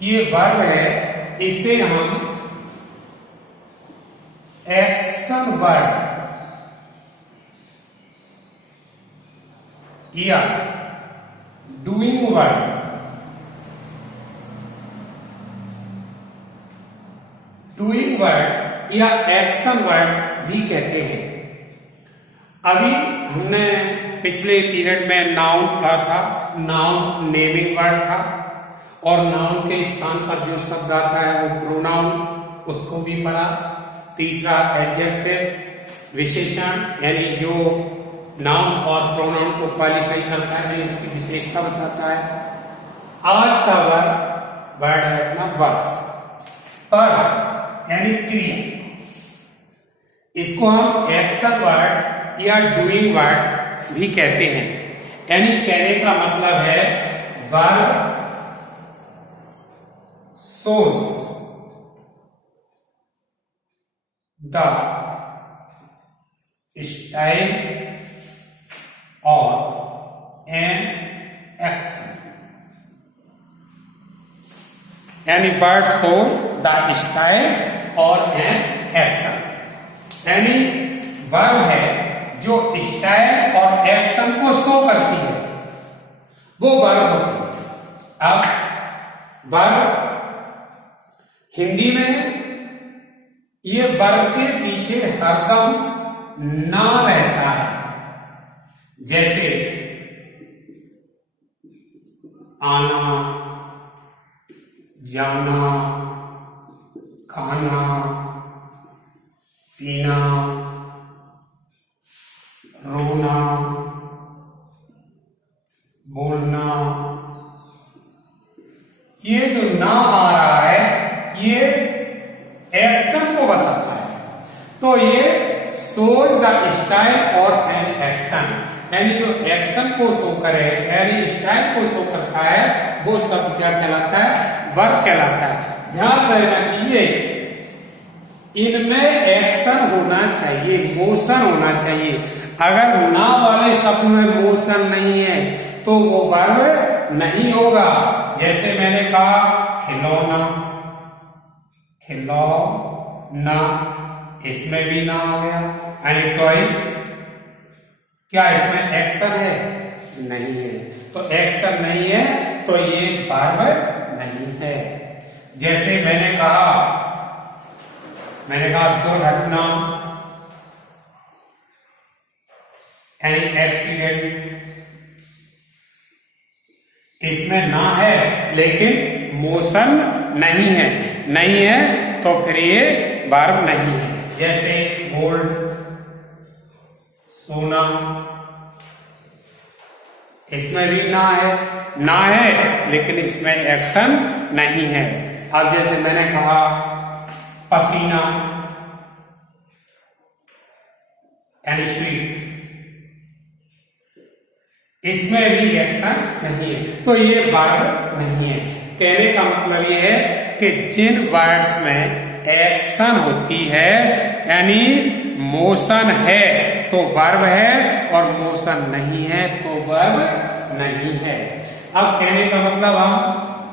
ये वर्ब है, इसे हम एक्शन वर्ब या डूइंग वर्ब या एक्शन वर्ड भी कहते हैं। अभी हमने पिछले पीरियड में नाउन पढ़ा था, नाउन नेमिंग वर्ड था, और नाउन के स्थान पर जो शब्द आता है वो प्रोनाउन, उसको भी पढ़ा। तीसरा एडजेक्टिव, विशेषण, यानी जो नाउन और प्रोनाउन को क्वालिफाई करता है, यानी इसकी विशेषता बताता है। आज का वर्ड है अपना वर्ब यानी क्रिया। इसको हम एक्शन वर्ड या डूइंग वर्ड भी कहते हैं। यानी कहने का मतलब है verb shows the style or an action, यानी वर्ड शो द स्टाइल और एन एक्शन। यानी वर्ब है जो स्टाइल और एक्शन को शो करती है, वो वर्ब होती है। अब वर्ब हिंदी में ये वर्ब के पीछे हरदम ना रहता है। जैसे आना, जाना, खाना, पीना, रोना, बोलना, ये जो ना आ रहा है ये एक्शन को बताता है। तो ये शोज द स्टाइल और एन एक्शन, यानी जो एक्शन को शो करे, यानी स्टाइल को शो करता है, वो शब्द क्या कहलाता है? वर्ब कहलाता है। ध्यान रखना कि ये इनमें एक्शन होना चाहिए, मोशन होना चाहिए। अगर ना वाले शब्द में मोशन नहीं है तो वो वर्ब नहीं होगा। जैसे मैंने कहा खिलौना, खिलौना, इसमें भी ना आ गया। यानी टॉयज, क्या इसमें एक्शन है? नहीं है। तो एक्शन नहीं है तो ये वर्ब नहीं है। जैसे मैंने कहा दुर्घटना, यानी एक्सीडेंट, इसमें ना है लेकिन मोशन नहीं है तो फिर ये वर्ब नहीं है। जैसे गोल्ड, सोना, इसमें भी ना है लेकिन इसमें एक्शन नहीं है। अब जैसे मैंने कहा पसीना, यानी स्वीट, इसमें भी एक्शन नहीं है तो ये वर्ब नहीं है। कहने का मतलब ये है कि जिन वर्ड्स में एक्शन होती है यानी मोशन है तो वर्ब है, और मोशन नहीं है तो वर्ब नहीं है। अब कहने का मतलब हम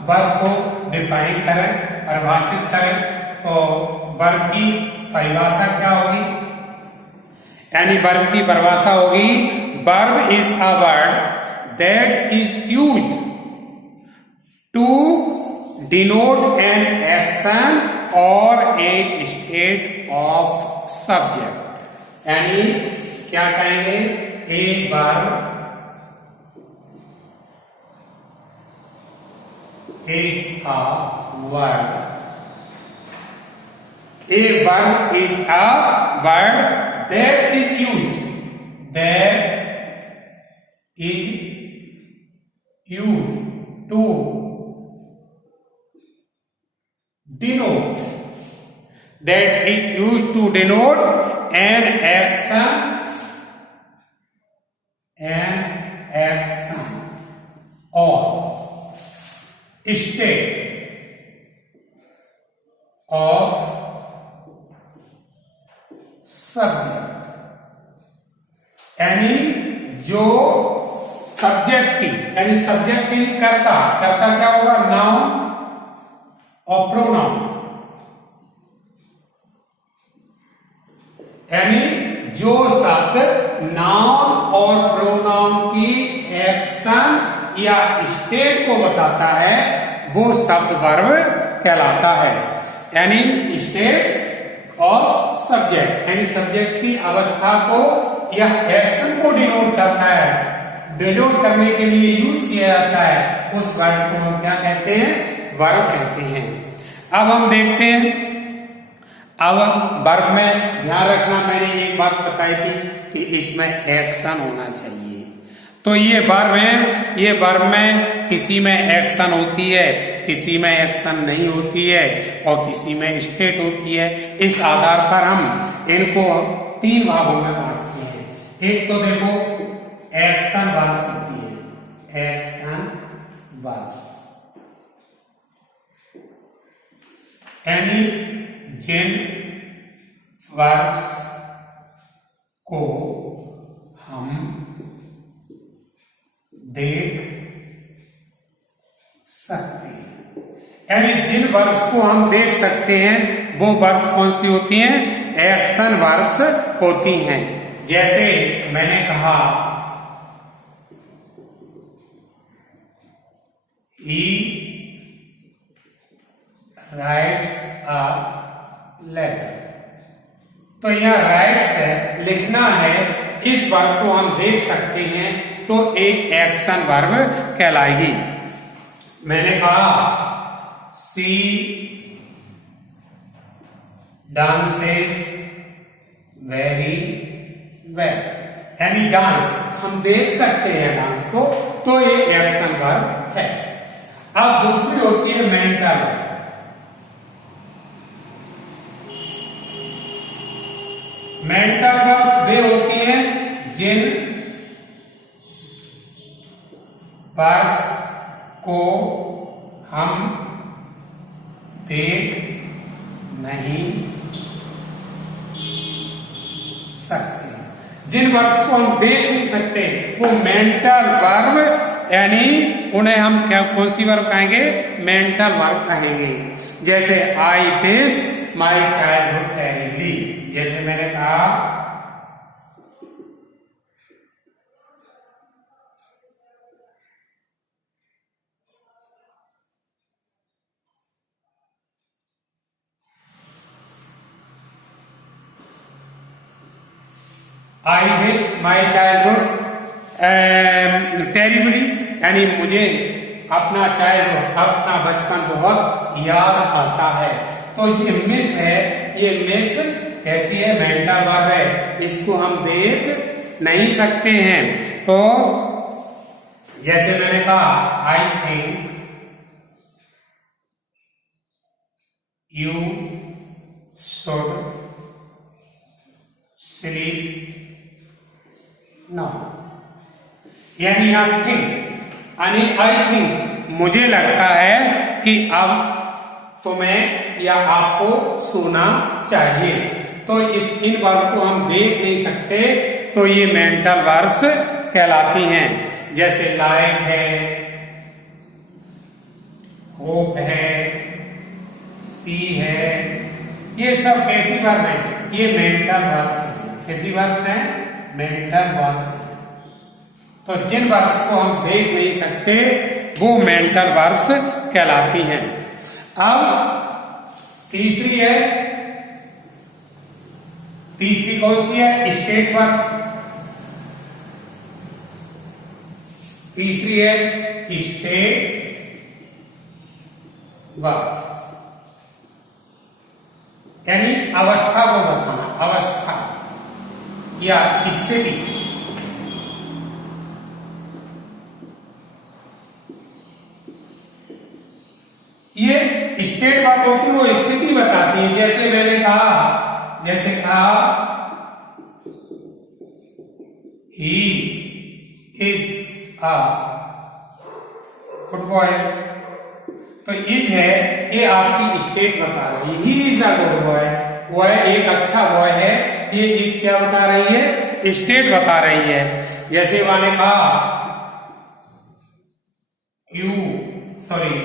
वर्ब को डिफाइन करें, परिभाषित करें, तो वर्ब की परिभाषा क्या होगी? यानी वर्ब की परिभाषा होगी verb is a word that is used to denote an action और ए स्टेट ऑफ सब्जेक्ट। यानी क्या कहेंगे? A verb is a word, a verb is a word that is used to denote, that is used to denote an action or state of subject. यानी जो subject की, यानी subject की नहीं, करता क्या होगा? नाउन और प्रोनाउन, यानी जो शब्द नाउन और प्रोनाउन की एक्शन या स्टेट को बताता है वो शब्द वर्ब कहलाता है। यानी स्टेट ऑफ सब्जेक्ट, यानी सब्जेक्ट की अवस्था को या एक्शन को डिनोट करता है, डिनोट करने के लिए यूज किया जाता है, उस वर्ब को हम क्या कहते हैं? वर्ब कहते हैं। अब हम देखते हैं, अब वर्ब में ध्यान रखना, मैंने एक बात बताई थी कि इसमें एक्शन होना चाहिए। तो ये वर्ब है, ये वर्ब में किसी में एक्शन होती है, किसी में एक्शन नहीं होती है और किसी में स्टेट होती है। इस आधार पर हम इनको 3 भागों में बांटते हैं। एक तो देखो एक्शन वर्ब्स होती है, एक्शन वर्ब्स, यानी जिन वर्ब्स को हम देख सकते हैं, यानी जिन वर्ब्स को हम देख सकते हैं वो वर्ब्स कौन सी होती हैं? एक्शन वर्ब्स होती हैं। जैसे मैंने कहा he writes a letter, तो यह राइट्स है, लिखना है, इस वर्ब को हम देख सकते हैं तो एक एक्शन वर्ब कहलाएगी। मैंने कहा सी डांसेस वेरी वेल, यानी डांस हम देख सकते हैं डांस को, तो ये एक्शन वर्ब है। अब दूसरी होती है मेंटल वर्ब। मेंटल वर्ब वे होती हैं जिन वर्ब्स को हम देख नहीं सकते, जिन वर्ब्स को हम देख नहीं सकते वो मेंटल वर्ब, यानी उन्हें हम क्या कौन सी वर्ब कहेंगे? मेंटल वर्ब कहेंगे। जैसे I miss my childhood terribly, जैसे मैंने कहा I miss my childhood terribly, यानी मुझे अपना चाइल्डहुड, अपना बचपन बहुत याद आता है। तो ये मिस है, ये मिस कैसी है? मेंटल वर्ब है, इसको हम देख नहीं सकते हैं। तो जैसे मैंने कहा I think you should sleep now, यानी आई थिंक मुझे लगता है कि अब तुम्हें या आपको सोना चाहिए। तो इन वर्ब को हम देख नहीं सकते, तो ये मेंटल वर्ब्स कहलाती हैं। जैसे लाइक है, होप है, सी है, ये सब कैसी वर्ब है? ये मेंटल वर्ब्स हैं। कैसी वर्ब्स हैं? Mental verbs. तो जिन वर्ब्स को हम देख नहीं सकते वो मेंटल वर्ब्स कहलाती हैं। अब तीसरी है, तीसरी कौन सी है? State verbs. तीसरी है स्टेट वर्ब्स, यानी अवस्था को बताना, अवस्था या स्थिति। ये स्टेट वर्ब होती है, वो स्थिति बताती है। जैसे मैंने कहा, he is a good boy, तो इज है, ये आपकी स्टेट बता रही है। He is a good boy, boy एक अच्छा बॉय है, ये इज क्या बता रही है? स्टेट बता रही है। जैसे मैंने कहा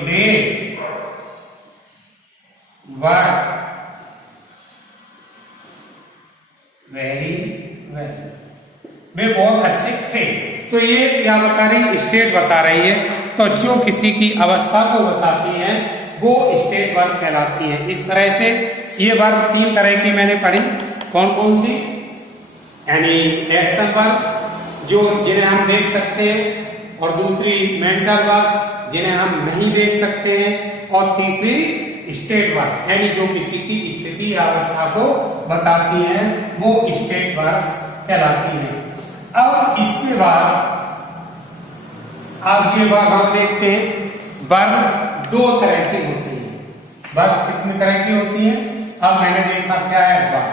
दे वर्क वेरी वेल, वे बहुत अच्छे थे। तो ये क्या बता रही, स्टेट बता रही है। तो जो किसी की अवस्था को बताती है वो स्टेट वर्ब कहलाती है। इस तरह से ये वर्ब 3 तरह की मैंने पढ़ी। कौन कौन सी? यानी एक्शन वर्ब जो जिन्हें हम देख सकते हैं, और दूसरी मेंटल वर्ब जिन्हें हम नहीं देख सकते हैं, और तीसरी स्टेट वर्ब यानी जो किसी की स्थिति या अवस्था को बताती हैं वो स्टेट वर्ब कहलाती हैं। अब इसके बाद आगे बात हम देखते हैं। वर्ब 2 तरह की होती है। वर्ब कितनी तरह की होती है? अब मैंने देखा क्या है वर्ब।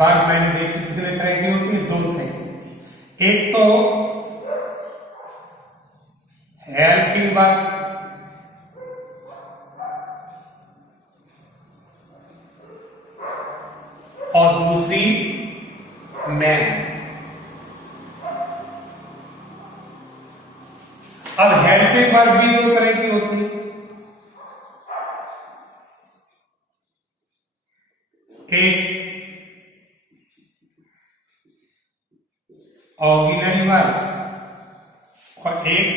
वर्ब मैंने देखी कितने तरह की होती है? 2 तरह की होती है। एक तो हेल्पिंग वर्ब, और दूसरी मैन। अब हेल्पिंग वर्ब भी 2 तरह की होती है। एक ऑक्सिलरी वर्ब और एक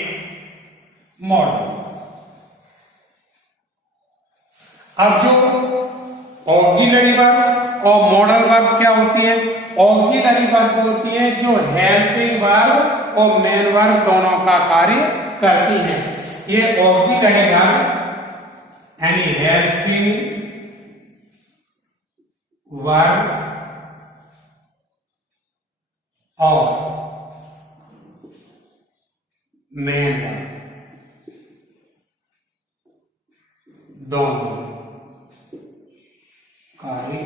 मॉडल। अब जो ऑक्सिलरी वर्ब और मॉडल वर्ब क्या होती है? ऑक्सिलरी वर्ब होती है जो हेल्पिंग वर्ब और मेन वर्ब दोनों का कार्य करती हैं। ये ऑक्सिलरी वर्ब यानी हेल्पिंग वर्ब और मेन वर्ब दोनों कार्य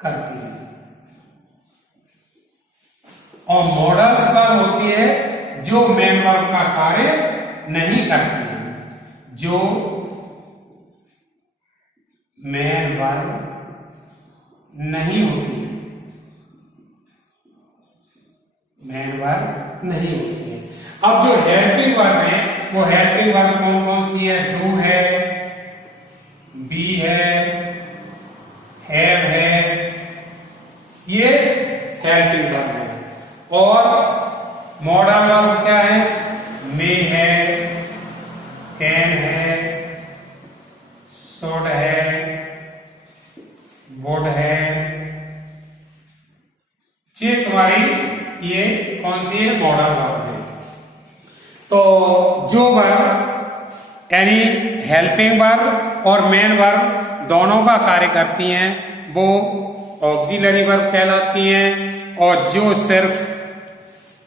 करती है। और मॉडल्स वर्ब होती है जो मेन वर्ब का कार्य नहीं करती है। जो मेन वर्ब नहीं होती है, मेन वर्ब नहीं होती है। अब जो हेल्पिंग वर्ब है वो हेल्पिंग वर्ब कौन कौन सी है? डू है, बी है, हैव है, ये हेल्पिंग वर्ब है। और मॉडल वर्ब क्या है? मे है, कैन है, शुड है, वुड है। ये तुम्हारी ये कौन सी है? मॉडल वर्ब है। तो जो वर्ब यानी हेल्पिंग वर्ब और मेन वर्ब दोनों का कार्य करती हैं वो ऑक्सिलरी वर्ब कहलाती हैं। और जो सिर्फ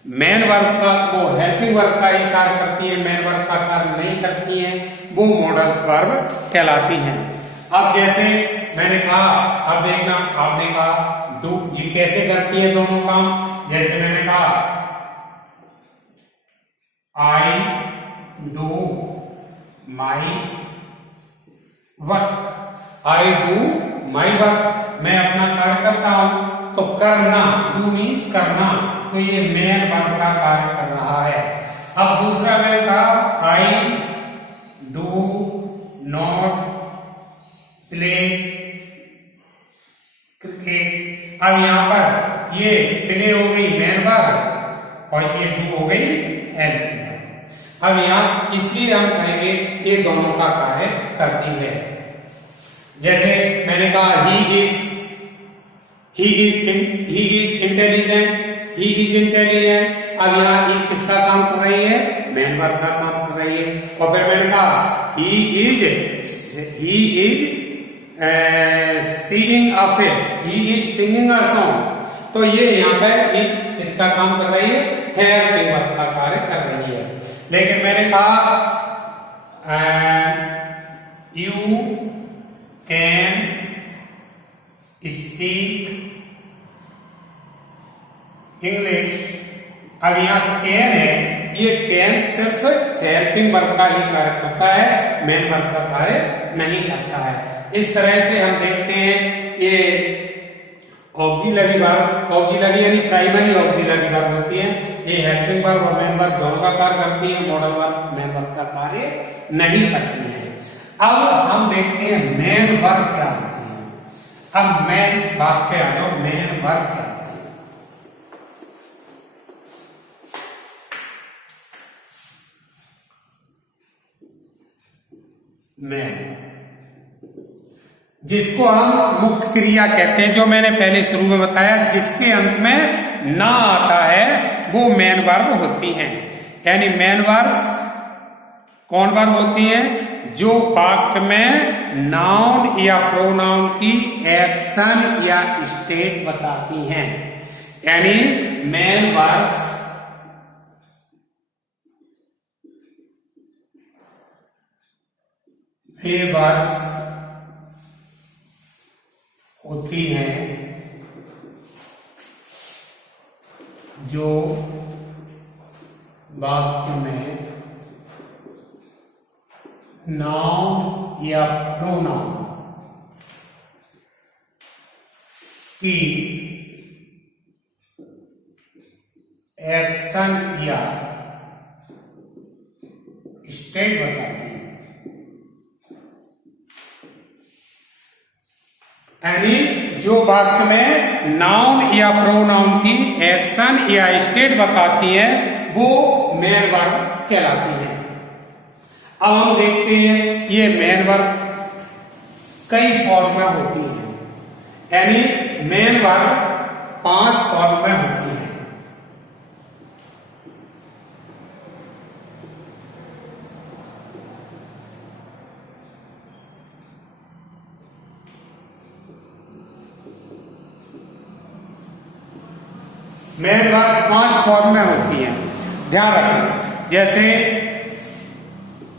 मेन वर्ब का, वो हेल्पिंग वर्ब का ही कार्य करती है, मेन वर्ब का कार्य नहीं करती हैं, वो मॉडल्स वर्ब कहलाती हैं। अब जैसे मैंने कहा, अब देखना, आपने कहा डू, ये कैसे करती है दोनों काम? जैसे मैंने कहा I do my work, I do my work, मैं अपना कार्य करता हूं। तो करना, डू मीन्स करना, तो ये मेन वर्ब का कार्य कर रहा है। अब दूसरा मैंने कहा I do not play cricket. अब यहां पर ये प्ले हो गई मेन वर्ब और ये डू हो गई हेल्पिंग वर्ब। अब यहां इसलिए हम कहेंगे ये दोनों का कार्य करती है। जैसे मैंने कहा he is intelligent, he is intelligent. अब यहाँ इज किसका काम कर रही है? मेन वर्ब का काम कर रही है। और फिर मैंने कहा he is singing a film, he is singing a song. तो ये यहाँ पे इज इसका काम कर रही है, हेल्पिंग वर्ब का कार्य कर रही है। लेकिन मैंने कहा यू कैन स्पीक इंग्लिश। अब यहाँ कैन है, ये कैन सिर्फ हेल्पिंग वर्ब का ही कार्य करता है, मेन वर्ब का कार्य नहीं करता है। इस तरह से हम देखते हैं ये ऑक्सिलरी वर्ब, ऑक्सिलरी यानी प्राइमरी ऑक्सिलरी वर्ब होती है। ये हेल्पिंग वर्ब और मेन वर्ब दोनों का कार्य करती है, मॉडल वर्ब मेन वर्ब का कार्य नहीं करती है। अब हम देखते हैं मेन वर्ब क्या होती है। अब मेन बात पे आ जाओ, मेन वर्ब क्या होती है। मेन, जिसको हम मुख्य क्रिया कहते हैं, जो मैंने पहले शुरू में बताया, जिसके अंत में ना आता है वो मेन वर्ब होती हैं। यानी मेन वर्ब्स कौन वर्ब होती हैं? जो वाक्य में नाउन या प्रोनाउन की एक्शन या स्टेट बताती हैं। यानी मेन वर्ब्स वे वर्ब्स होती हैं जो वाक्य में नाउन या प्रोनाउन की एक्शन या स्टेट बताती है। यानी जो वाक्य में नाउन या प्रोनाउन की एक्शन या स्टेट बताती है वो मेन वर्ब कहलाती है। अब हम देखते हैं ये मेन वर्ब कई फॉर्म में होती है। यानी मेन वर्ब 5 फॉर्म में होती है। मेन वर्ब 5 फॉर्म में होती है, ध्यान रखें। जैसे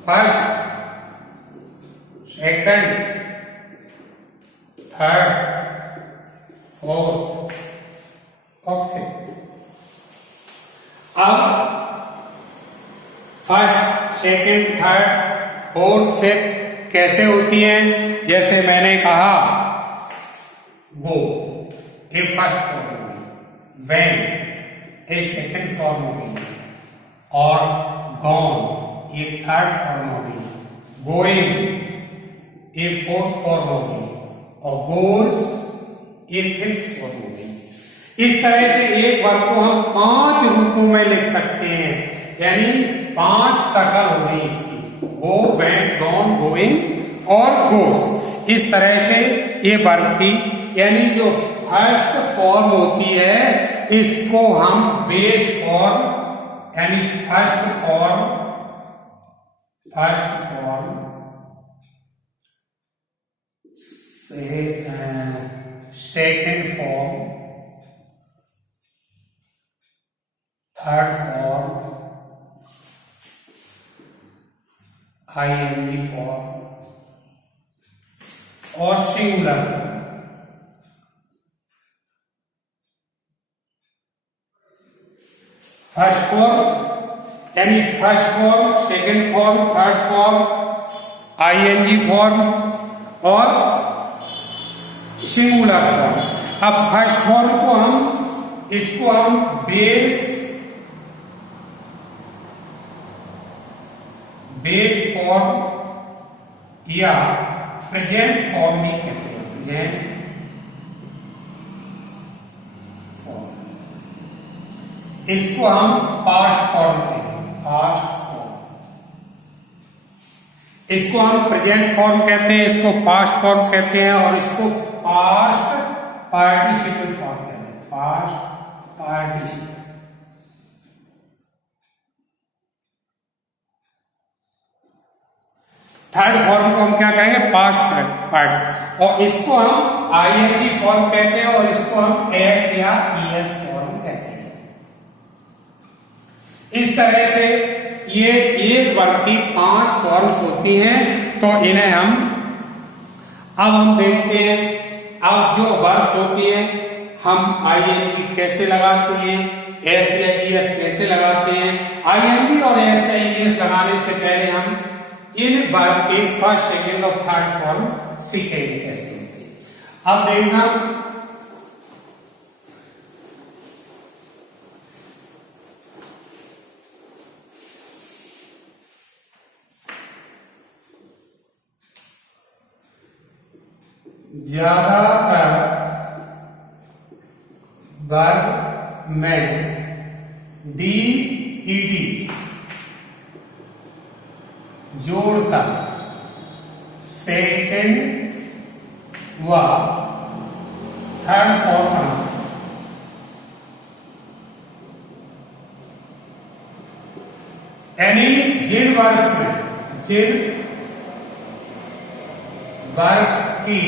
फर्स्ट, सेकंड, थर्ड, फोर्थ और फिफ्थ। अब first, second, third, fourth, fifth कैसे होती हैं? जैसे मैंने कहा गो, ये फर्स्ट फॉर्म हो गई। वेन, ये सेकंड फॉर्म हो गई। और गॉन, ये थर्ड फॉर्म हो गई। गोइंग, ये फोर्थ फॉर्म हो गई। और गोर्स, ये फिफ्थ फॉर्म हो गई। इस तरह से एक वर्ब को हम 5 रूपों में लिख सकते हैं। यानी 5 शक्ल हो गई इसकी, गो, वेंट, गॉन, गोइंग और गोस। इस तरह से ये वर्ब की यानी जो फर्स्ट फॉर्म होती है इसको हम बेस फॉर्म यानी first form, second form, third form, ING form और सिंगुलर फॉर्म। फर्स्ट फॉर्म यानी first form, second form, third form, ING form और सिंगुलर फॉर्म। अब फर्स्ट फॉर्म को इसको हम बेस फॉर्म या प्रेजेंट फॉर्म भी कहते हैं। प्रेजेंट फॉर्म, इसको हम पास्ट फॉर्म कहते हैं। पास्ट फॉर्म, इसको हम प्रेजेंट फॉर्म कहते हैं, इसको पास्ट फॉर्म कहते हैं और इसको पास्ट पार्टिसिपल फॉर्म कहते हैं। Past participle. थर्ड फॉर्म को हम क्या कहेंगे? Past part. और इसको हम आईएनजी फॉर्म कहते हैं और इसको हम एस या ईएस फॉर्म कहते हैं। इस तरह से ये एक वर्ब की 5 फॉर्म्स होती हैं। तो इन्हें अब हम देखते हैं। अब जो वर्ब्स होती है हम आईएनजी कैसे लगाते हैं, एस या ईएस कैसे लगाते हैं। आईएनजी और एस या ईएस लगाने से पहले हम इन वर्ब के फर्स्ट, सेकेंड और थर्ड फॉर्म सीखेंगे कैसे होते हैं। अब देखना ज्यादातर वर्ब में डी जोड़कर सेकंड व थर्ड फॉर्म बनाते हैं। यानी जिन वर्ब्स की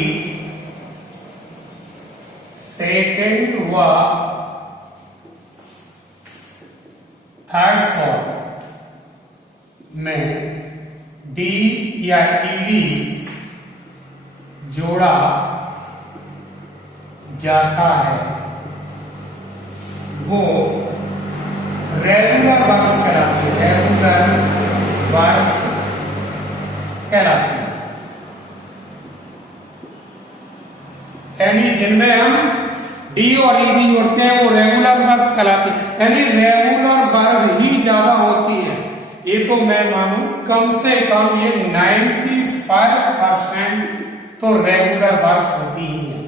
सेकंड व थर्ड फॉर्म में डी या ईडी जोड़ा जाता है वो रेगुलर वर्ब्स कहलाते हैं। रेगुलर वर्ब्स कहलाते हैं, यानी जिनमें हम डी और ईडी जोड़ते हैं वो रेगुलर वर्ब्स कहलाते हैं। यानी रेगुलर वर्ब ही ज्यादा होती है, ये तो मैं मानूं कम से कम ये 95% तो रेगुलर वर्ब्स होती ही है।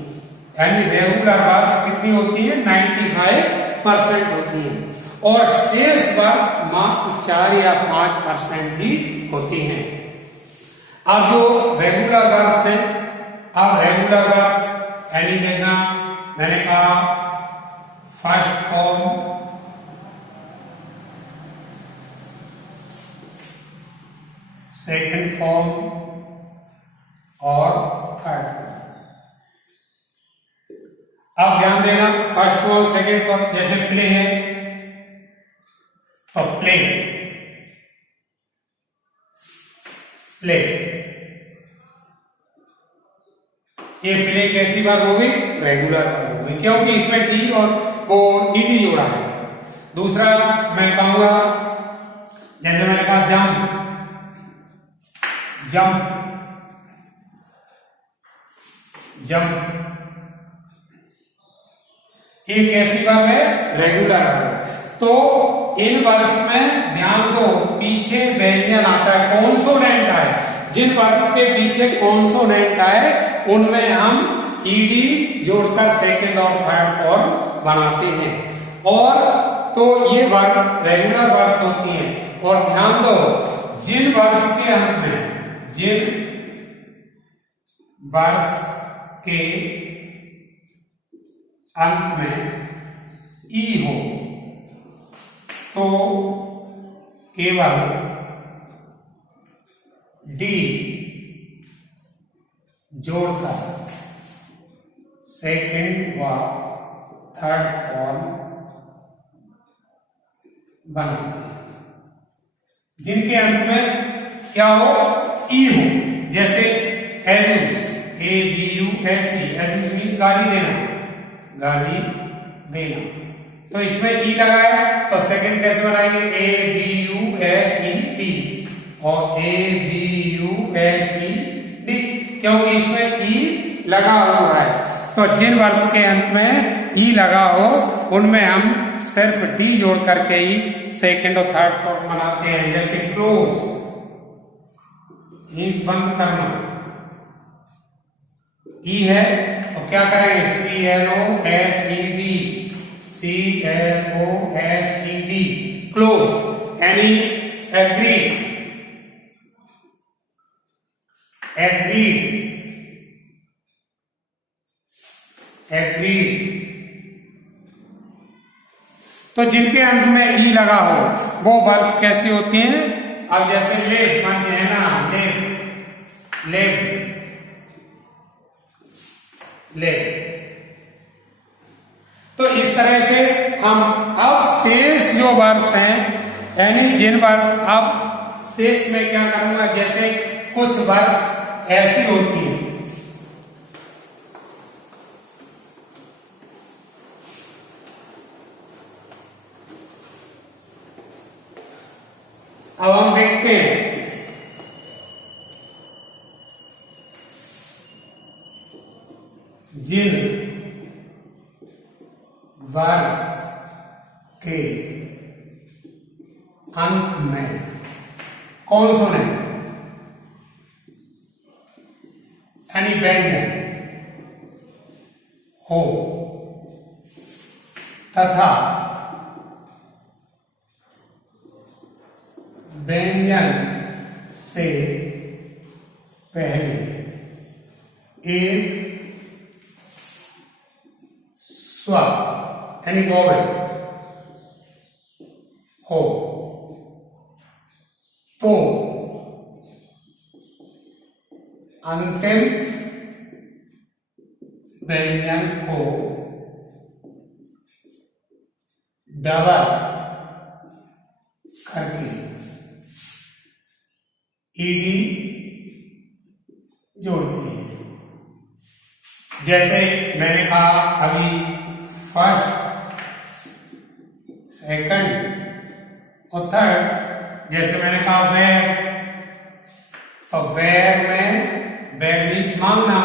यानी रेगुलर वर्ब्स कितनी होती है? 95% होती है, और शेष वर्ब मात्र 4 या 5% ही होती हैं। अब जो रेगुलर वर्ब्स है, अब रेगुलर वर्ब्स यानी देखना, मैंने कहा फर्स्ट फॉर्म, सेकंड फॉर्म और थर्ड फॉर्म। अब ध्यान देना, फर्स्ट फॉर्म सेकंड फॉर्म, जैसे प्ले है तो प्ले, प्ले, ये प्ले कैसी बात होगी? रेगुलर होगी, क्योंकि इसमें डी और वो ईडी जोड़ा है। दूसरा मैं कहूंगा, जैसे मैंने कहा जंप, जंप, जंप, ये कैसी वर्ब है? Regular verb. तो इन वर्ब्स में ध्यान दो, पीछे व्यंजन आता है, कॉन्सोनेंट आए। जिन वर्ब्स के पीछे कॉन्सोनेंट आए उनमें हम ईडी जोड़कर सेकंड और थर्ड फॉर्म बनाते हैं, और तो ये वर्ब रेगुलर वर्ब्स होती हैं। और ध्यान दो, जिन वर्ब्स के अंत में, जिन वर्ब्स के अंत में ई हो तो केवल डी जोड़कर सेकंड व थर्ड फॉर्म बनाते हैं। जिनके अंत में क्या हो? ई हो, जैसे एल्यूस, ABUS, एल्यूस मीन्स गाली देना, गाली देना। तो इसमें ई लगाया तो सेकंड कैसे बनाएंगे? ABUSED और ABUSED, क्योंकि इसमें ई लगा हुआ है। तो जिन वर्ब्स के अंत में ई लगा हो उनमें हम सिर्फ डी जोड़ करके ही सेकंड और थर्ड फॉर्म बनाते हैं। जैसे क्लोज मीन्स बंद करना, ई है तो क्या करेंगे? CLOSED, close. यानी एग्रीड, एग्रीड, एग्रीड। तो जिनके अंत में ई लगा हो वो वर्ब्स कैसी होती हैं? अब जैसे लेफ्ट, मान है ना, लेफ्ट, लेफ्ट, लेफ्ट। तो इस तरह से हम अब शेष जो वर्ब्स हैं, यानी जिन वर्ब, अब शेष में क्या करूंगा, जैसे कुछ वर्ब्स ऐसी होती हैं, अब हम देखते हैं जिन वर्ब्स के अंत में कॉन्सोनेंट यानी व्यंजन हो तथा व्यंजन से पहले एक स्वर यानी वोवेल हो तो अंतिम व्यंजन को डबल करके ईडी जोड़ते हैं। जैसे मैंने कहा अभी फर्स्ट, सेकंड और थर्ड। जैसे मैंने कहा बैग, तो बैग में बैग मीन्स मांगना,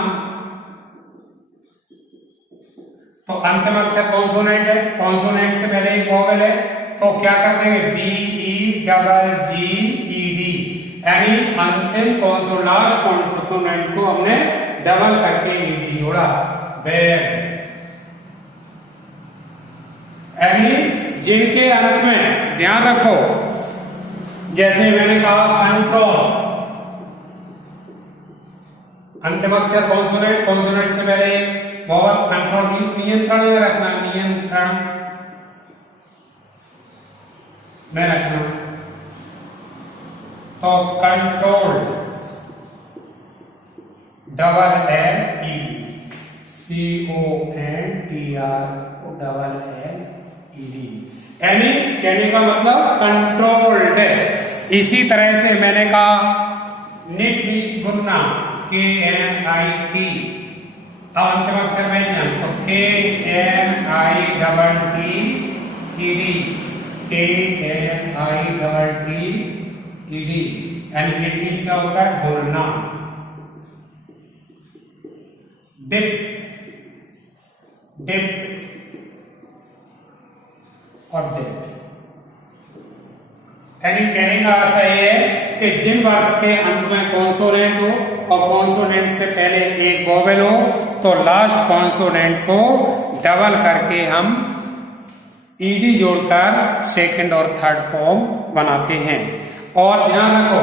तो अंतिम अक्षर कॉन्सोनेंट है, कॉन्सोनेंट से पहले एक वोवेल है, तो क्या कर देंगे B E double G E D, यानी अंतिम लास्ट कॉन्सोनेंट को हमने डबल करके ई डी जोड़ा, बैग। यानी जिनके अंत में ध्यान रखो, जैसे मैंने कहा कंट्रोल, अंतिम अक्षर कॉन्सोनेंट, कॉन्सोनेंट से पहले वोवेल, कंट्रोल मीन्स नियंत्रण में रखना, नियंत्रण में रखना, तो control double L E C O N T R double L E D, यानी कहने का मतलब कंट्रोल्ड। इसी तरह से मैंने कहा निट मीन्स बुनना, के एन आई टी, अब अंतिम अक्षर व्यंजन, तो K N I double T E D, K N I double T E D, यानी निट मीन्स क्या होता है बोलना। डिप, डिप और डिप, यानी कहने का आशय है कि जिन वर्ड्स के अंत में कॉन्सोनेंट हो और कॉन्सोनेंट से पहले एक वोवेल हो, तो लास्ट कॉन्सोनेंट को डबल करके हम ईडी जोड़कर सेकंड और थर्ड फॉर्म बनाते हैं। और ध्यान रखो,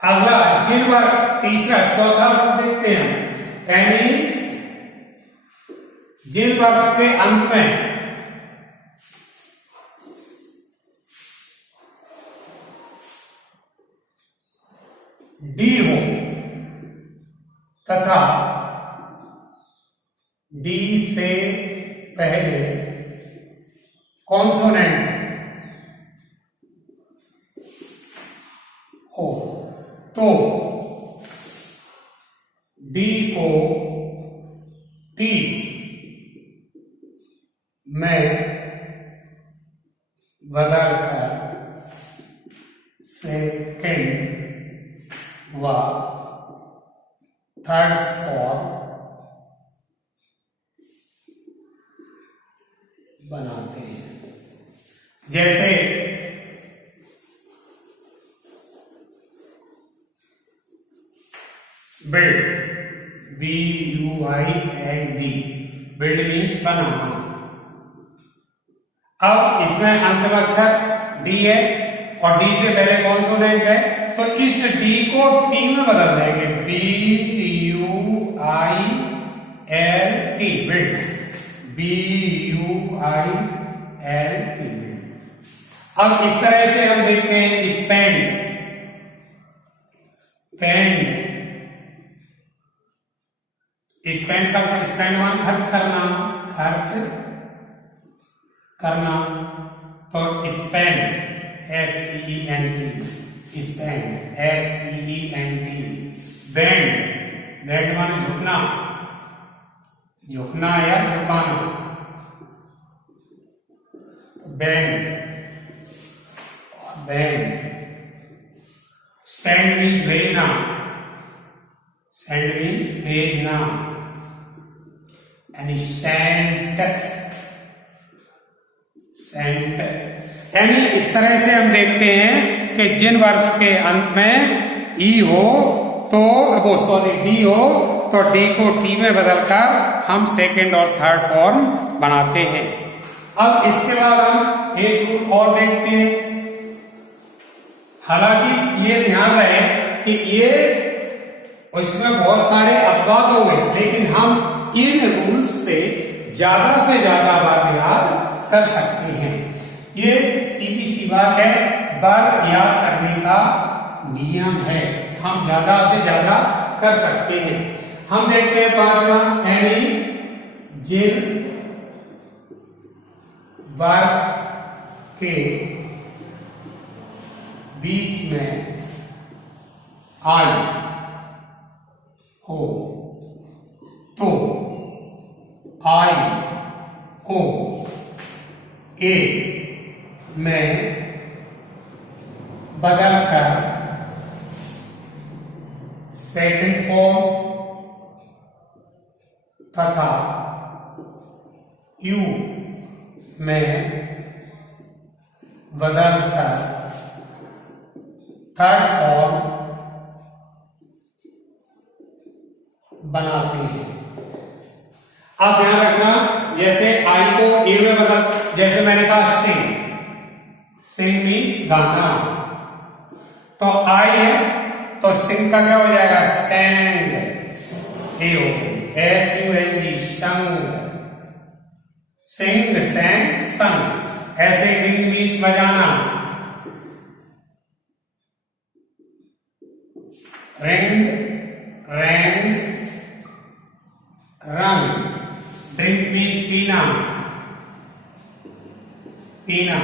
अगला जिन वर्ड, तीसरा चौथा वर्ड देखते हैं, यानी जिन वर्ड्स के अंत में डी हो तथा डी से पहले कॉन्सोनेंट हो, तो डी को टी में बदलकर सेकेंड व थर्ड फॉर्म बनाते हैं। जैसे build, B U I L D, build means बनाना। अब इसमें अंतिम अक्षर डी है और डी से पहले कॉन्सोनेंट है, तो इस डी को टी में बदल देंगे, B U I L T, build, B U I L T, build. अब इस तरह से हम देखते हैं स्पेंड, पेंड, स्पेंड का स्पेंड मान खर्च करना, खर्च करना, तो spend S E N T, spend S E N T. Bend, bend माने झुकना, झुकना या झुकाना, बेंड, बेंड। सेंड मीन्स भेजना, सेंड मीन्स भेजना, यानी सेंट, सेंट। यानी इस तरह से हम देखते हैं कि जिन वर्ब्स के अंत में ई हो तो वो डी हो तो डी को टी में बदलकर हम सेकंड और थर्ड फॉर्म बनाते हैं। अब इसके बाद हम एक रूल और देखते हैं। हालांकि ये ध्यान रहे कि ये इसमें बहुत सारे अपवाद हो गए, लेकिन हम इन रूल्स से ज्यादा बार याद कर सकते हैं। ये सीधी सी बात है, बार याद करने का नियम है, हम ज्यादा से ज्यादा कर सकते हैं। हम देखते हैं पांचवा, यानी जिन वर्ब्स के बीच में आई हो तो आई को ए में बदलकर सेकंड फॉर्म तथा यू में बदलकर थर्ड फॉर्म बनाते हैं। अब ध्यान रखना, जैसे आई को ए में बदल, जैसे मैंने कहा सिंग, सिंग मीन्स गाना, तो आई है तो सिंग का क्या हो जाएगा, सैंग, ए हो गई, SUNG, संग, सिंग, सैंग, संग। ऐसे रिंग मीन्स बजाना, रिंग, रैंग, रंग। ड्रिंक मीन्स पीना, पीना,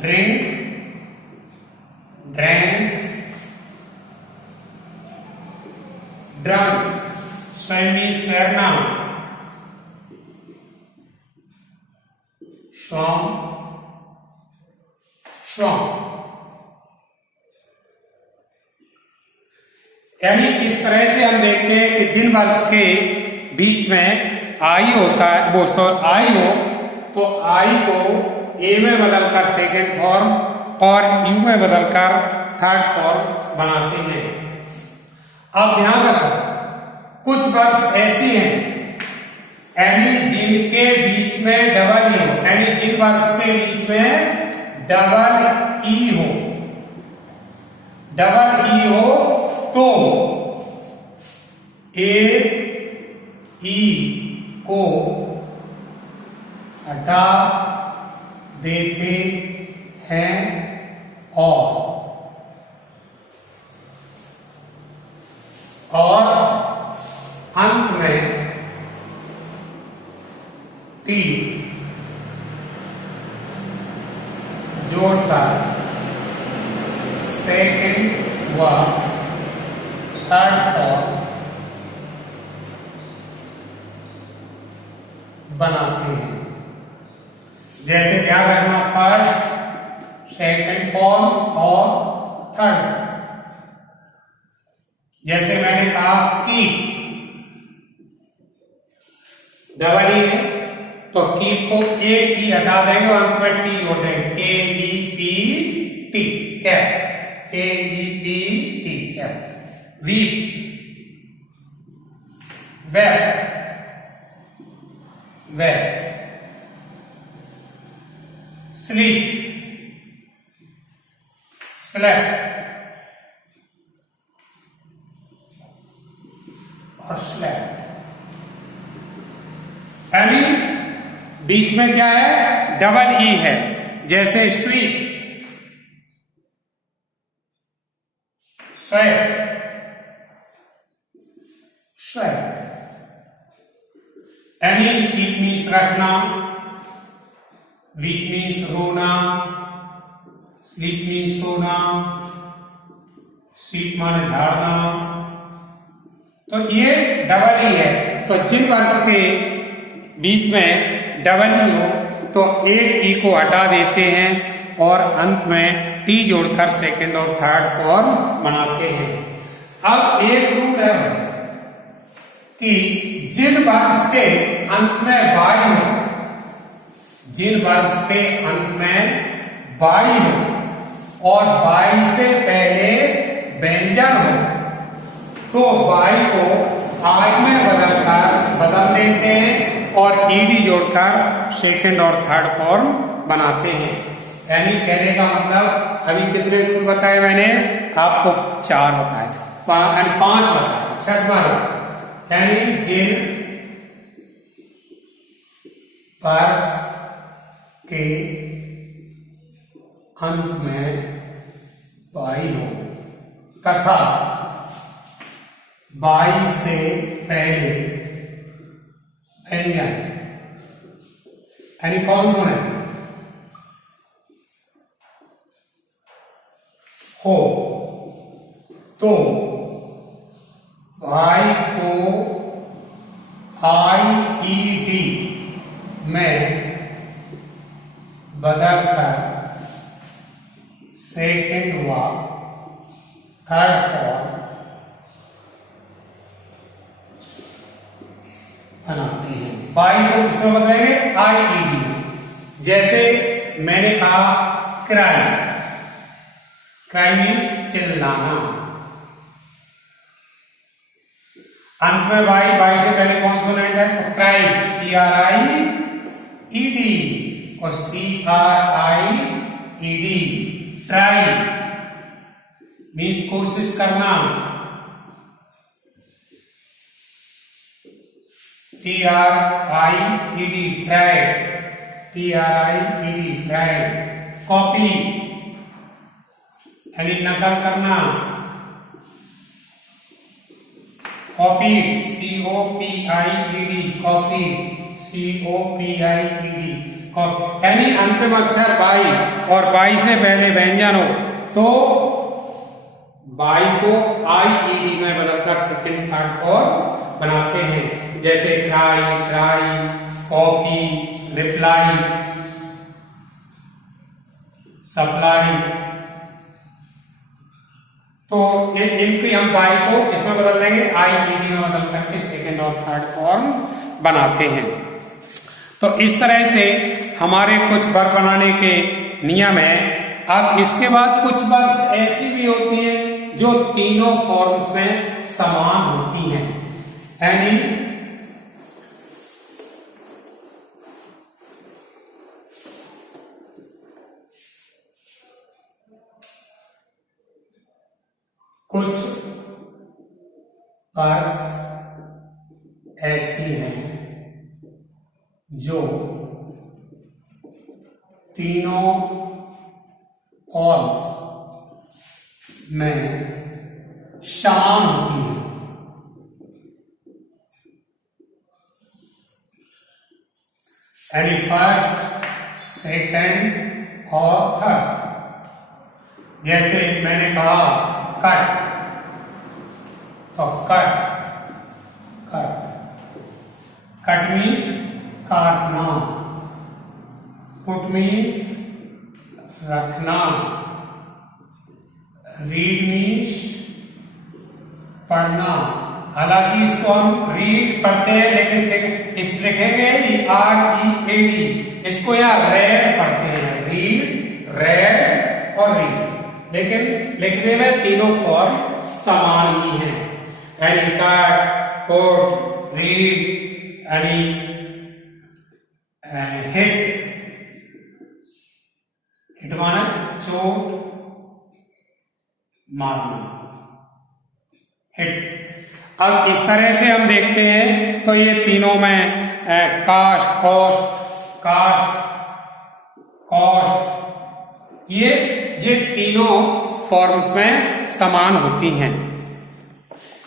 drink, drank, drunk. Swim means तैरना, स्वम, स्वम। यानी इस तरह से हम देखते हैं कि जिन वर्ब्स के बीच में आई होता है, वो आई हो तो आई को ए में बदलकर सेकेंड फॉर्म और यू में बदलकर थर्ड फॉर्म बनाते हैं। अब ध्यान रखो, कुछ वर्ब्स ऐसी हैं यानी जिनके बीच में डबल ई हो, यानी जिन वर्ब्स के बीच में डबल ई हो, डबल ई हो तो एक ई को हटा देते हैं और अंत में टी जोड़कर सेकंड व थर्ड फॉर्म बनाते हैं। जैसे ध्यान रखना, फर्स्ट, सेकंड फॉर्म और थर्ड। जैसे मैंने कहा कीप, डबल ई है तो कीप को एक ई हटा देंगे और अंत में टी जोड़ देंगे, KEPT, cap, KEPT, cap. Weep, वेप, वेप। Sleep, slept और स्लेप्ट। यानी बीच में क्या है, डबल ई है। जैसे स्वीप, स्वेप, स्वेप। यानी कीप मीन्स रखना, वीक मीन्स रोना, स्लीप मीन्स सोना, स्वीप माने झाड़ना। तो ये डबल ई है, तो जिन वर्ड्स के बीच में डबल ई हो तो एक ई को हटा देते हैं और अंत में टी जोड़कर सेकंड और थर्ड फॉर्म बनाते हैं। अब एक रूल है कि जिन वर्ब्स के अंत में वाई हो, जिन वर्ब्स के अंत में वाई हो और वाई से पहले व्यंजन हो तो वाई को आई और ईडी जोड़कर सेकंड और थर्ड फॉर्म बनाते हैं। यानी कहने का मतलब अभी कितने रूल बताए मैंने आपको? 4 बताए, 5 बताए, छठवां रूल। यानी जिन वर्ब्स के अंत में वाई हो तथा वाई से पहले व्यंजन, यानी कौन सा है? हो, तो वाई को IED में बदलकर सेकेंड व थर्ड फॉर्म बनाते हैं। वाई को किसमें बदलेंगे? IED में। जैसे मैंने कहा क्राई, क्राई मीन्स चिल्लाना। अंत में वाई, वाई से पहले कॉन्सोनेंट है तो क्राई, CRIED, और CRIED, ट्राई मीन्स कोशिश करना, TRIED, try, TRIED, try. Copy यानी नकल करना, कॉपीड, COPIED, कॉपीड, COPIED। यानी अंतिम अक्षर बाई और बाई से पहले व्यंजन हो तो बाई को IED में बदलकर सेकंड थर्ड फॉर्म बनाते हैं। जैसे cry, try, copy, reply, supply. तो इनकी हम बाई को किसमें बदल देंगे? IED में बदल करके सेकंड और थर्ड फॉर्म बनाते हैं। तो इस तरह से हमारे कुछ वर्ब बनाने के नियम है। अब इसके बाद कुछ वर्ब्स ऐसी भी होती हैं जो तीनों फॉर्म्स में समान होती हैं। यानी कुछ वर्ब्स ऐसी हैं जो तीनों फॉर्म्स में समान होती है। यानी फर्स्ट, सेकंड और थर्ड। जैसे मैंने कहा कट, तो कट, कट, कट मीन्स काटना, पुट मीन्स रखना, रीड मीन्स पढ़ना। हालांकि इसको हम रीड पढ़ते हैं लेकिन इस लिखेंगे READ, इसको यहाँ रेड पढ़ते हैं, रीड, रेड और रीड, लेकिन लिखने में तीनों फॉर्म समान ही हैं। यानी कट, पुट, रीड, यानी हिट, हिट माना चोट मारना, हिट। अब इस तरह से हम देखते हैं तो ये तीनों में कास्ट, कॉस्ट, कास्ट, कॉस्ट, ये तीनों फॉर्म्स में समान होती हैं।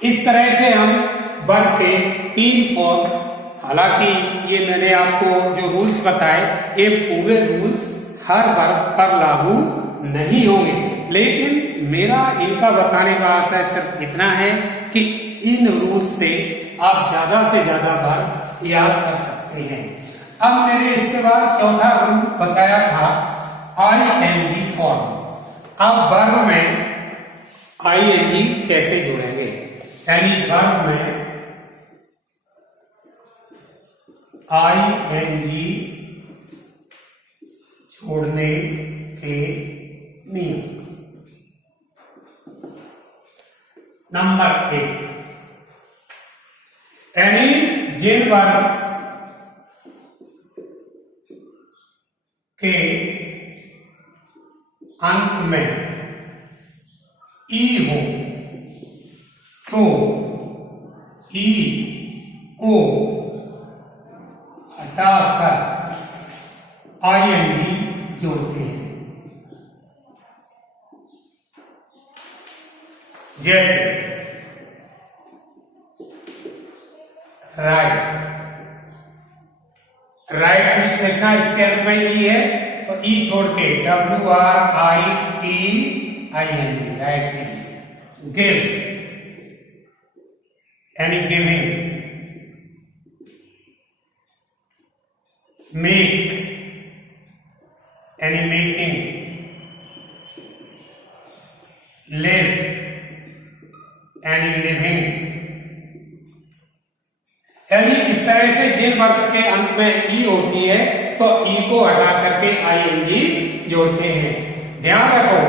इस तरह से हम वर्ब के 3 फॉर्म, हालांकि ये मैंने आपको जो रूल्स बताए ये पूरे रूल्स हर वर्ब पर लागू नहीं होंगे, लेकिन मेरा इनका बताने का आशय सिर्फ इतना है कि इन रूल्स से आप ज्यादा से ज्यादा वर्ब याद कर सकते हैं। अब मैंने इसके बाद चौथा रूल बताया था ING फॉर्म। अब वर्ब में ING कैसे जोड़ेंगे? यानी वर्ब में ING जोड़ने के नियम। नंबर 1, यानी जिन वर्ब्स के अंत में ई हो तो ई को हटाकर आईएनजी जोड़ते हैं। जैसे राइट, राइट मीन्स लिखना इसके अंत में ई है तो ई छोड़ के WRITING, राइटिंग। गिव यानी गिविंग। मेक यानी मेकिंग। लिव यानी लिविंग। यानी इस तरह से जिन वर्ब्स के अंत में ई होती है तो ई को हटा करके आईएनजी जोड़ते हैं। ध्यान रखो,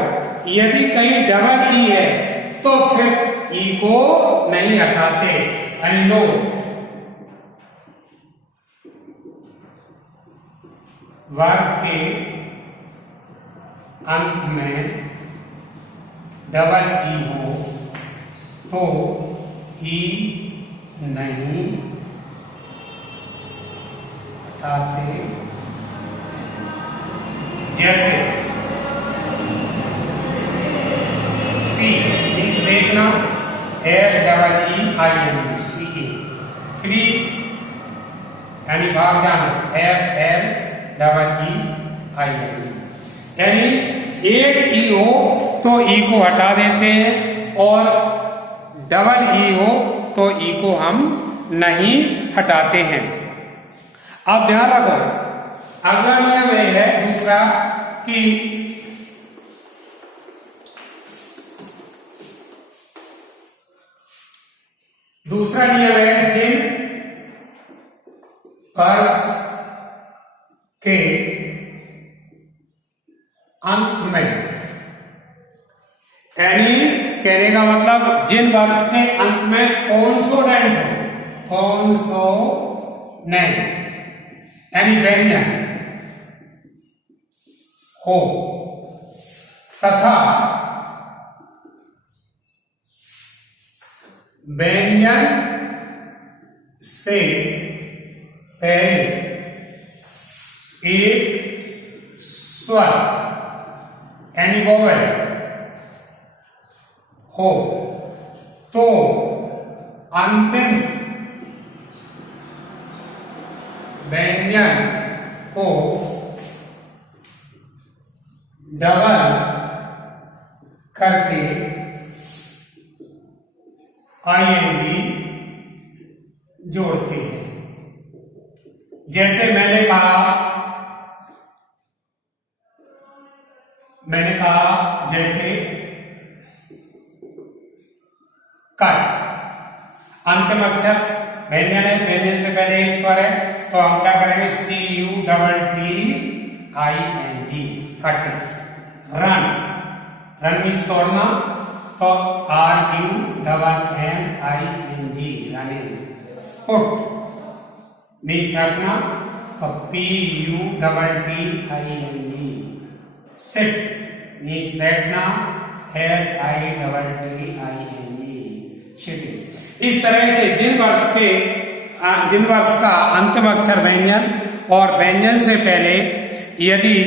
यदि कहीं डबल ई है तो फिर ई को नहीं हटाते। लो वर्ब के अंत में डबल ई हो तो ई नहीं हटाते। जैसे सी इस देखना FEEING सी, फ्री यानी भाग जाना FLEEING। यानी एक ई हो तो ई को हटा देते हैं और डबल ई हो तो ई को हम नहीं हटाते हैं। अब ध्यान रखो, अगला नियम यह है दूसरा कि दूसरा नियम है जिन वर्ब्स के अंत में, यानी कहने का मतलब जिन वर्ब्स के अंत में कॉन्सोनेंट हो, कॉन्सोनेंट यानी व्यंजन हो तथा व्यंजन से पहले एक स्वर यानी वोवेल हो तो अंतिम व्यंजन को डबल करके आईएनजी जोड़ते हैं। जैसे मैंने कहा जैसे कट, अंतिम अक्षर व्यंजन है, व्यंजन से पहले एक स्वर है तो हम क्या करेंगे CUTTING cut. Run, run means तोड़ना तो RUNNING रनिंग। पुट मीन्स रखना तो PUTTING। सिट मीन्स बैठना SITTING सिटिंग। इस तरह से जिन वर्ब्स का अंतिम अक्षर व्यंजन और व्यंजन से पहले यदि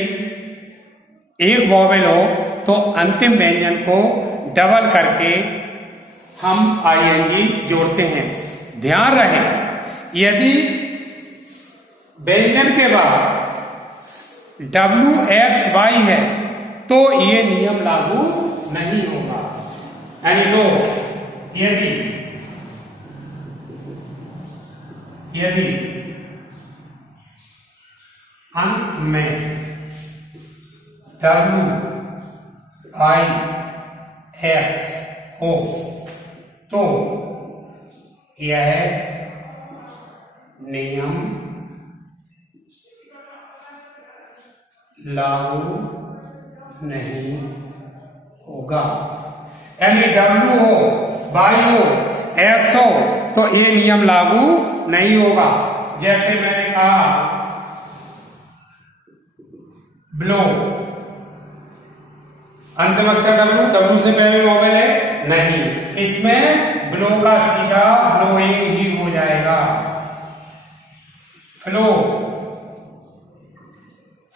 एक वोवेल हो तो अंतिम व्यंजन को डबल करके हम आईएनजी जोड़ते हैं। ध्यान रहे, यदि व्यंजन के बाद WXY है तो ये नियम लागू नहीं होगा। यानी लो, यदि अंत में WIX हो तो यह नियम लागू नहीं होगा। यानी W हो, Y हो, X हो तो ये नियम लागू नहीं होगा। जैसे मैंने कहा ब्लो, अंतिम अक्षर डब्लू, डब्लू से पहले वोवेल है नहीं, इसमें ब्लो का सीधा ब्लोइंग ही हो जाएगा। फ्लो,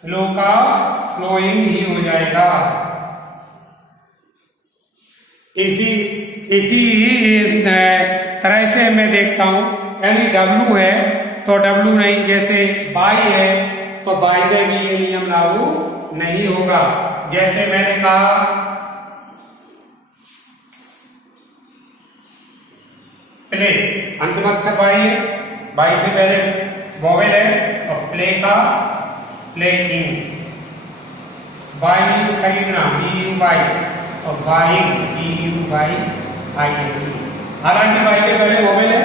फ्लो का फ्लोइंग ही हो जाएगा। इसी तरह से मैं देखता हूं, यानी डब्लू है तो डब्लू नहीं, जैसे बाई है तो बाई में भी ये नियम लागू नहीं होगा। जैसे मैंने कहा प्ले, अंतिम अक्षर बाई है, बाई से पहले वोवेल है तो प्ले का प्लेइंग। बाई खरीदना, BU बाई, और बाइंग, BU बाई ING। हालांकि बाई के पहले वोवेल है,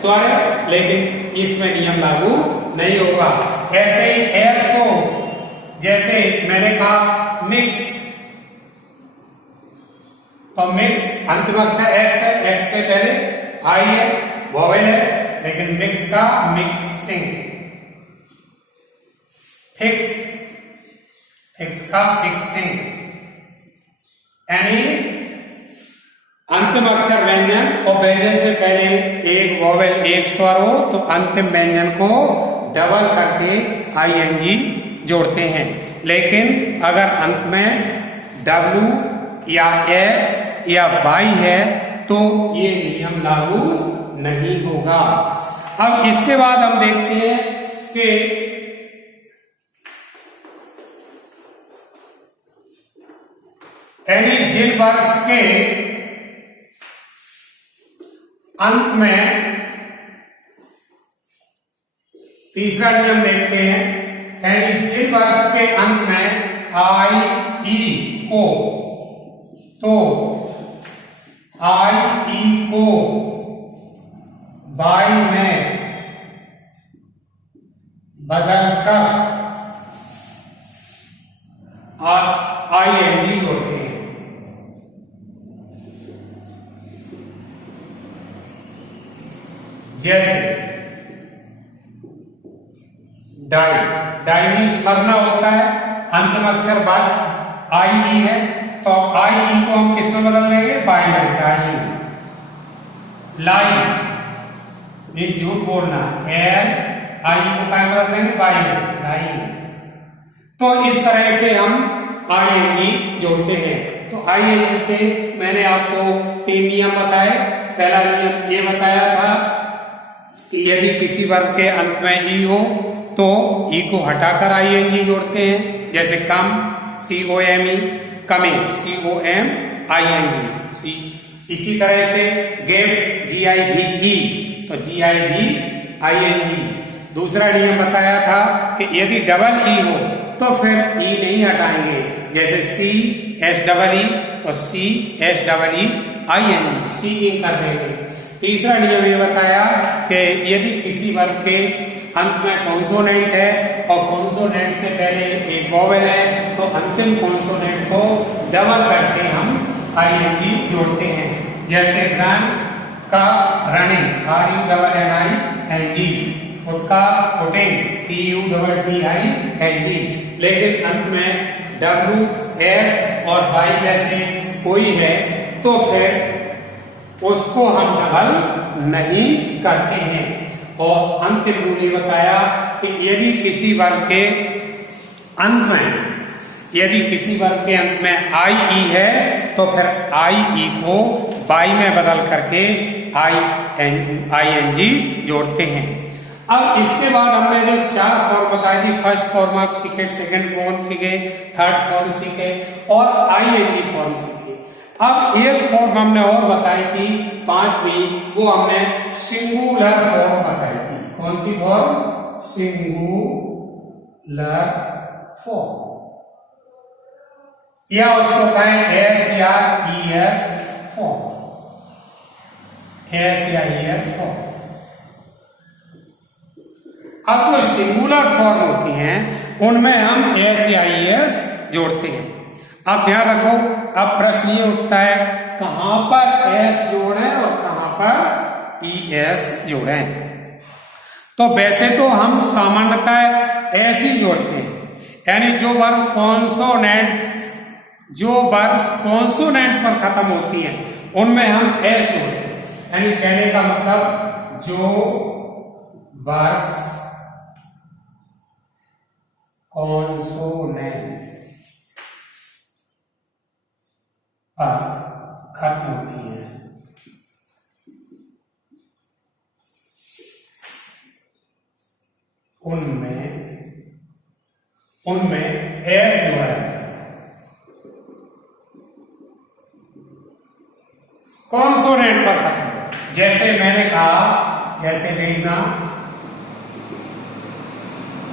स्वर है, लेकिन इसमें नियम लागू नहीं होगा। ऐसे ही एक्सो, जैसे मैंने कहा मिक्स, तो मिक्स अंतिम अक्षर एक्स है, एक्स के पहले आई है, वोवेल है, लेकिन मिक्स का मिक्सिंग। फिक्स, फिक्स का फिक्सिंग, यानी अंतिम अक्षर व्यंजन और व्यंजन से पहले एक वोवेल एक स्वर हो तो अंतिम व्यंजन को डबल करके ING जोड़ते हैं। लेकिन अगर अंत में W या X या Y है तो ये नियम लागू नहीं होगा। अब इसके बाद हम देखते हैं कि यानी जिन वर्ड्स के अंत में, तीसरा नियम देखते हैं, यानी जिन वर्ड्स के अंत में IE को, तो IE को बाई में बदलकर ING जोड़ते हैं। जैसे डाई, डाई मीन्स मरना होता है, अंतिम अक्षर बाद IE है तो IE को हम किस में बदल देंगे, बाई में, डाई। लाई मीन्स झूठ बोलना, LI को क्या बदल देंगे, बाई में, लाई। तो इस तरह से हम ING जोड़ते हैं। तो ING के मैंने आपको 3 नियम बताए। पहला नियम ये बताया था कि यदि किसी वर्ग के अंत में ई हो तो ई को हटाकर ING जोड़ते हैं। जैसे कम, COME, कमिंग, COMING। इसी तरह से गेम, GIVE, तो GIVING। दूसरा नियम बताया था कि यदि डबल ई हो तो फिर ई नहीं हटाएंगे, जैसे CSEE तो CSEEING, सीइंग कर देंगे। तीसरा नियम ये बताया कि यदि किसी वर्ग के अंत में कॉन्सोनेंट है और कॉन्सोनेंट से पहले एक वोवेल है तो अंतिम कॉन्सोनेंट को डबल करके हम ING जोड़ते हैं। जैसे रन का रनिंग, RUNNING, उठका पुटिंग, PUTTING। लेकिन अंत में W, X और Y जैसे कोई है तो फिर उसको हम डबल नहीं करते हैं। और अंतिम रूल ये बताया कि यदि किसी वर्ग के अंत में IE है तो फिर IE को बाई में बदल करके ING जोड़ते हैं। अब इसके बाद हमने जो 4 फॉर्म बताई थी, फर्स्ट फॉर्म आप सीखे, सेकंड फॉर्म सीखे, थर्ड फॉर्म सीखे और ING फॉर्म सीखे। अब एक फॉर्म हमने और बताई थी 5वीं, वो हमने सिंगुलर फॉर्म बताई थी। कौन सी फॉर्म? सिंगुलर फॉर्म, या उसको कहें S या ES फॉर्म, S या ES फॉर्म। अब जो सिंगुलर फॉर्म होती हैं उनमें हम S या ES जोड़ते हैं। अब ध्यान रखो, अब प्रश्न ये उठता है कहां पर S जोड़ें और कहां पर ES जोड़ें। तो वैसे तो हम सामान्यतः S ही जोड़ते हैं, यानी जो वर्ब कॉन्सोनेंट पर खत्म होती हैं उनमें हम एस जोड़ते हैं। यानी कहने का मतलब जो वर्ब्स कॉन्सोनेंट पर खत्म होती हैं उनमें एस जोड़ा जाता है। कॉन्सोनेंट पर खत्म, जैसे मैंने कहा, जैसे देखना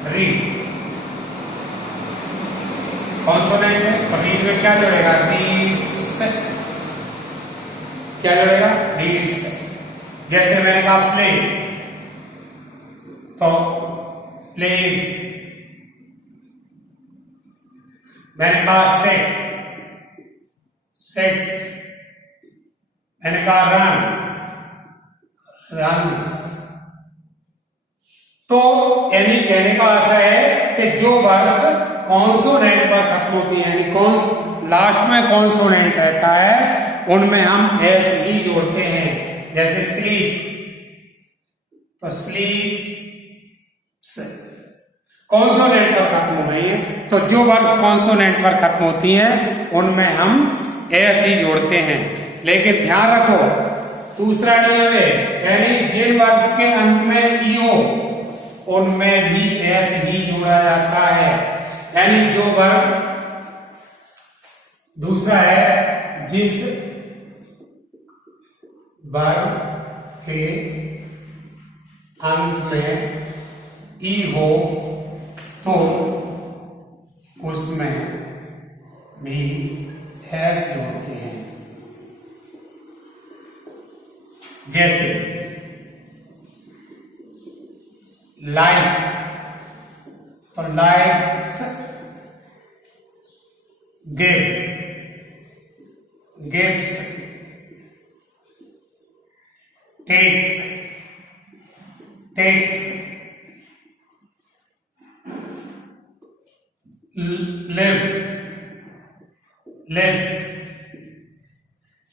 रीड कॉन्सोनेंट है और रीड में क्या जोड़ेगा? रीड्स। क्या जोड़ेगा? रीड्स। जैसे मैंने कहा प्ले, तो प्लेज। मैंने कहा सेट, सेट्स। मैंने कहा रन, रन्स। तो यानी कहने का आशय है कि जो वर्ड्स कॉन्सोनेंट पर खत्म होती है, यानी लास्ट में कॉन्सोनेंट रहता है, उनमें हम एस ही जोड़ते हैं। जैसे स्लीप, तो स्लीप कॉन्सोनेंट पर खत्म हो रही है, तो जो वर्ड्स कॉन्सोनेंट पर खत्म होती हैं उनमें हम एस ही जोड़ते हैं। लेकिन ध्यान रखो, दूसरा नियम है, यानी जिन वर्ड्स के अंत में ई हो उनमें भी एस ही जोड़ा जाता है। यानी जो वर्ब, दूसरा है, जिस वर्ब के अंत में ई हो तो उसमें भी एस जोड़ते हैं। जैसे लाइक, तो likes, give, gives, take, takes, live, lives.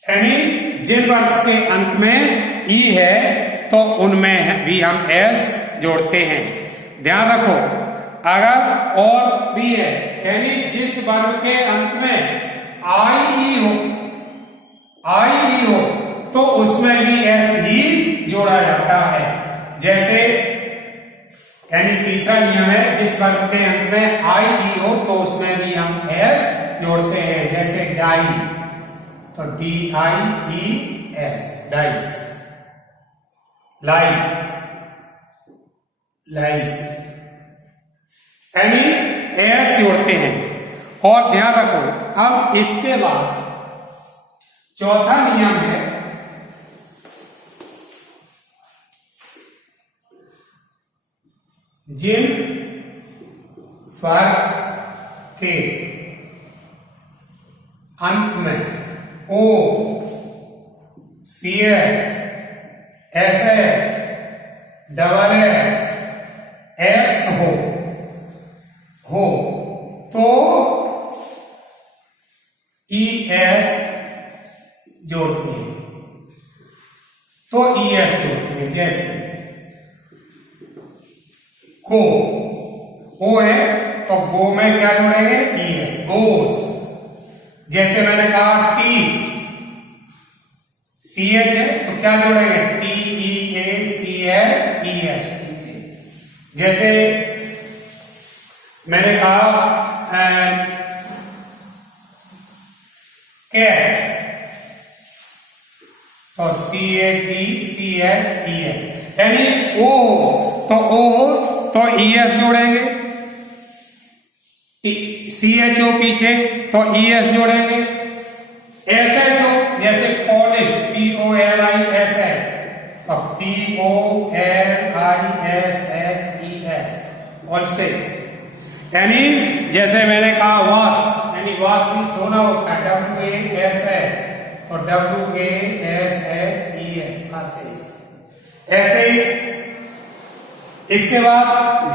यानी जिन वर्ड्स के अंत में ई है तो उनमें भी हम एस जोड़ते हैं। ध्यान रखो, अगर और भी है, यानी जिस वर्ब के अंत में आई ई हो तो उसमें भी एस ही जोड़ा जाता है। जैसे, यानी तीसरा नियम है, जिस वर्ब के अंत में आई ई हो तो उसमें भी हम एस जोड़ते हैं। जैसे डाई, तो D I E S, dies. Lie, lies, यानी एस जोड़ते हैं। और ध्यान रखो, अब इसके बाद चौथा नियम है, जिन वर्ब्स के अंत में O, C H, S H, double S, X हो तो ई एस जोड़ते हैं, जैसे गो, ओ है तो गो में क्या जोड़ेंगे? ई एस, गोस। जैसे मैंने कहा टीच, सी एच है तो क्या जोड़ेंगे? T E A C H E H. जैसे मैंने कहा कैच, तो C A T C H E H. यानी ओ तो ई एस जोड़ेंगे, सी एच ओ पीछे तो ई एस जोड़ेंगे। एस एच ओ, जैसे polish, P O L I S H, तो P O L I S H E H. Also, यानी जैसे मैंने कहा वॉश, यानी वॉश भी दोनों होता है, डब्ल्यू ए एस एच, तो W A S H E S. ऐसे ही इसके बाद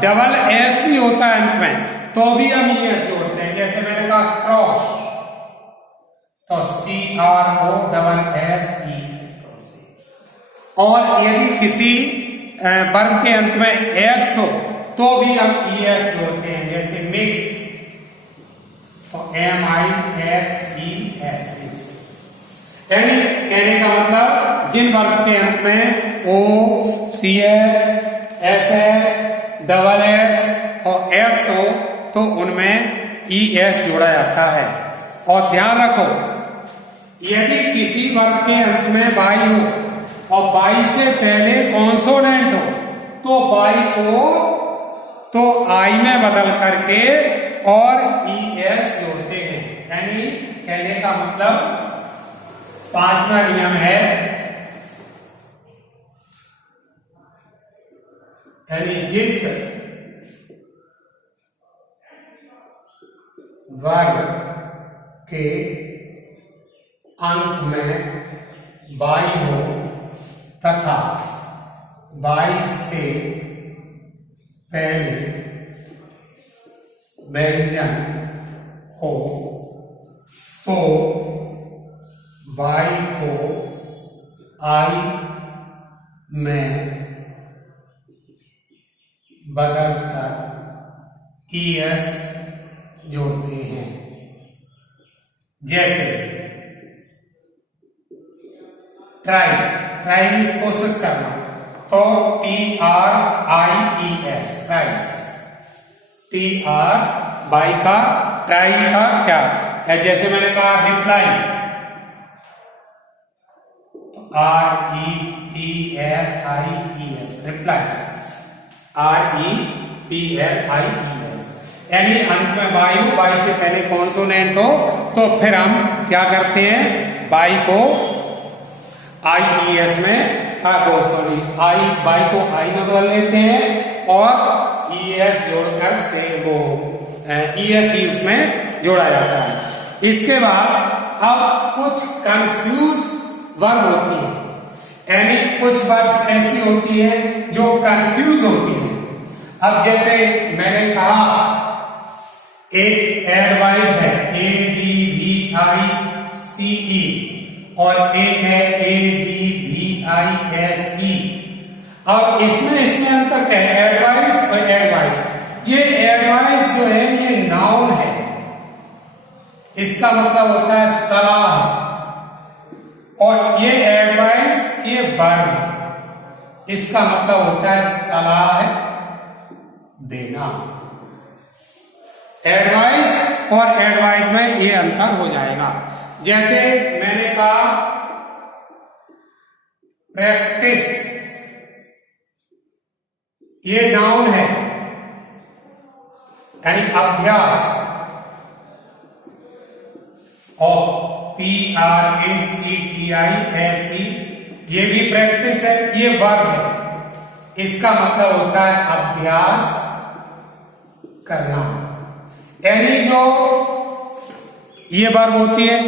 डबल एस भी होता है अंत में, तो भी हम ES जोड़ते हैं। जैसे मैंने कहा क्रॉस, तो CROSSES। और यदि किसी वर्ब के अंत में एक्स हो तो भी हम ES जोड़ते हैं। जैसे मिक्स, तो MIXES। यानी कहने का मतलब जिन वर्ब्स के अंत में O, CH, SH, double S और X हो तो उनमें ES जोड़ा जाता है। और ध्यान रखो, यदि किसी वर्ब के अंत में Y हो और Y से पहले कॉन्सोनेंट हो तो Y को तो I में बदल करके और ES जोड़ते हैं। यानी कहने का मतलब पांचवा नियम है, यानी जिस वर्ब के अंत में Y हो तथा Y से पहले व्यंजन हो तो Y को I में बदलकर ES जोड़ते हैं। जैसे ट्राई, मीन्स कोशिश करना, तो TRIES, ट्राइस। TRY का ट्राई का क्या है? जैसे मैंने कहा रिप्लाई, REPLIES, रिप्लाइज, REPLIES। यानी अंत में Y हो, Y से पहले कॉन्सोनेंट हो तो फिर हम क्या करते हैं, Y को IES में Y को I में बदल लेते हैं और ES जोड़कर से वो ES ही उसमें जोड़ा जाता है। इसके बाद अब कुछ कंफ्यूज वर्ब होती है, यानी कुछ वर्ब ऐसी होती है जो कंफ्यूज होती है। अब जैसे मैंने कहा एक एडवाइस है ADVICE और एक है ADVISE। अब इसमें अंतर क्या है, एडवाइस और एडवाइस। ये एडवाइस जो है ये नाउन है, इसका मतलब होता है सलाह, और ये एडवाइस ये वर्ब है, इसका मतलब होता है सलाह देना। एडवाइस और एडवाइस में ये अंतर हो जाएगा। जैसे मैंने कहा प्रैक्टिस, ये नाउन है यानी अभ्यास, और PRACTISE ये भी प्रैक्टिस है, ये वर्ब है, इसका मतलब होता है अभ्यास करना। यानी जो ये वर्ब होती है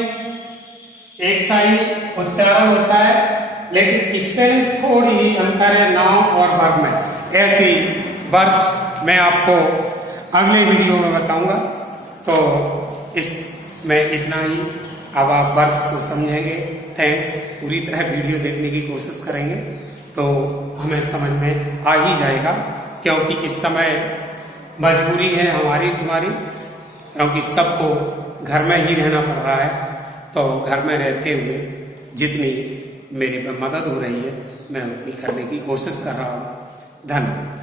एक सा ही उच्चारण होता है, लेकिन स्पेलिंग थोड़ी ही अंतर है नाउन और वर्ब में। ऐसी वर्ब्स मैं आपको अगले वीडियो में बताऊंगा। तो इसमें इतना ही, अब आप वर्ब्स को समझेंगे। थैंक्स। पूरी तरह वीडियो देखने की कोशिश करेंगे तो हमें समझ में आ ही जाएगा, क्योंकि इस समय मजबूरी है हमारी तुम्हारी, क्योंकि सबको घर में ही रहना पड़ रहा है। तो घर में रहते हुए जितनी मेरी मदद हो रही है मैं उतनी करने की कोशिश कर रहा हूँ। धन्यवाद।